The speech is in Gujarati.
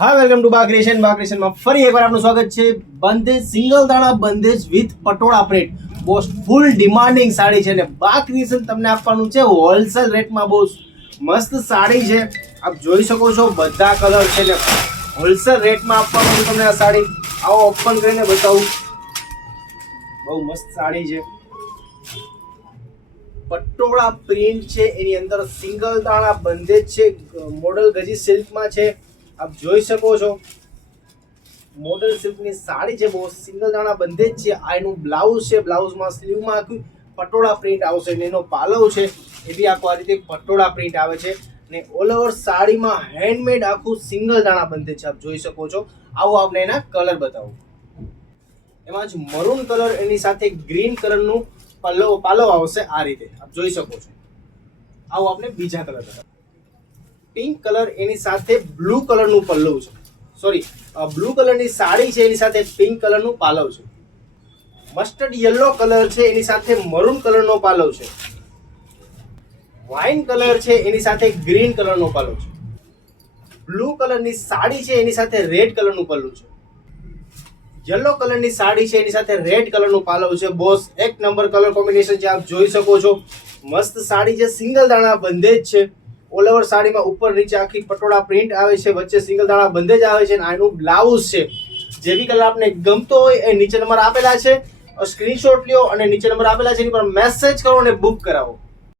હા, વેલકમ ટુ બાક્રિએશન માં ફરી એકવાર આપનું સ્વાગત છે. બંધેજ સિંગલ દાણા બંધેજ વિથ પટોળા પ્રિન્ટ, બહુ ફૂલ ડિમાન્ડિંગ સાડી છે ને બાક્રિએશન તમને આપવાનું છે હોલસેલ રેટમાં. બહુ મસ્ત સાડી છે, આપ જોઈ શકો છો. બધા કલર છે ને હોલસેલ રેટમાં આપવાનું છે તમને આ સાડી. આવો ઓપન કરીને બતાવું. બહુ મસ્ત સાડી છે, પટોળા પ્રિન્ટ છે, એની અંદર સિંગલ દાણા બંધેજ છે, મોડલ ગજી સિલ્કમાં છે. આપ જોઈ શકો છો મોડલ સિલ્કની સાડી છે, બહુ સિંગલ દાણા બંધેજ છે. આ એનું બ્લાઉઝ છે, બ્લાઉઝમાં સ્લીવમાં આખું પટોળા પ્રિન્ટ આવશે ને એનો પાલવ છે એ બી આખો આ રીતે પટોળા પ્રિન્ટ આવે છે ને ઓલ ઓવર સાડીમાં હેન્ડમેડ આખું સિંગલ દાણા બંધેજ છે. આપ જોઈ શકો છો. આવો આપણે એના કલર બતાવું. એમાં જ મરૂન કલર, એની સાથે ગ્રીન કલરનું પાલવ આવશે આ રીતે. આપ જોઈ શકો છો. આવો આપણે બીજા કલર બતાવું. પિંક કલર, એની સાથે બ્લુ કલરનું પલ્લુ છે. સોરી, બ્લુ કલરની સાડી છે, એની સાથે પિંક કલરનું પાલવ છે. મસ્ટર્ડ યલો કલર છે, એની સાથે મરૂન કલરનો પાલવ છે. વાઇન કલર છે, એની સાથે ગ્રીન કલરનો પાલવ છે. બ્લુ કલરની સાડી છે, એની સાથે રેડ કલરનું પલ્લુ છે. યલો કલરની સાડી છે, એની સાથે રેડ કલરનું પાલવ છે. બોસ એક નંબર કલર કોમ્બિનેશન છે, આપ જોઈ શકો છો. મસ્ત સાડી છે, સિંગલ દાણા બંધેજ છે. ઓલ ઓવર સાડીમાં ઉપર નીચે આખી પટોળા પ્રિન્ટ આવે છે, વચ્ચે સિંગલ દાણા બંધેજ આવે છે. આનું બ્લાઉઝ છે. જે બી કલર આપને ગમતો હોય એ નીચે નંબર આપેલા છે, સ્ક્રીનશોટ લ્યો અને નીચે નંબર આપેલા છે એની પર મેસેજ કરો અને બુક કરાવો.